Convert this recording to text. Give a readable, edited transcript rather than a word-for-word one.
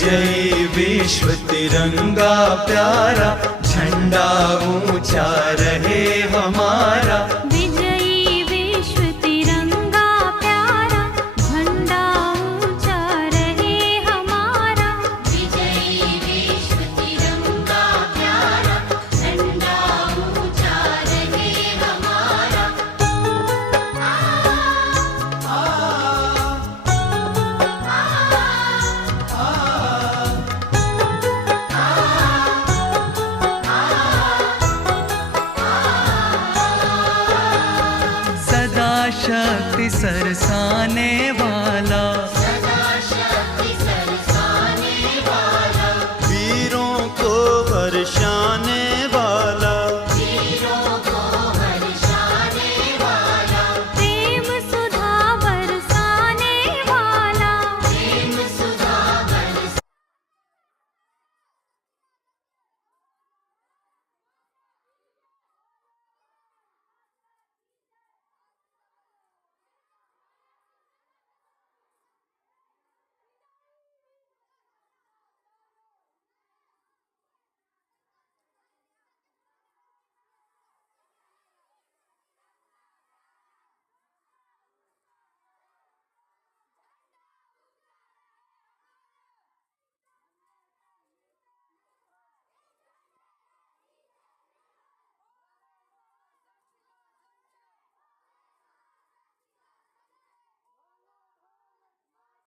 विजयी विश्व तिरंगा प्यारा, झंडा ऊंचा रहे हमारा। विजयी विश्व तिरंगा प्यारा, झंडा ऊंचा रहे हमारा। विजयी विश्व तिरंगा प्यारा, झंडा ऊंचा रहे हमारा। सदा शक्ति सरसाने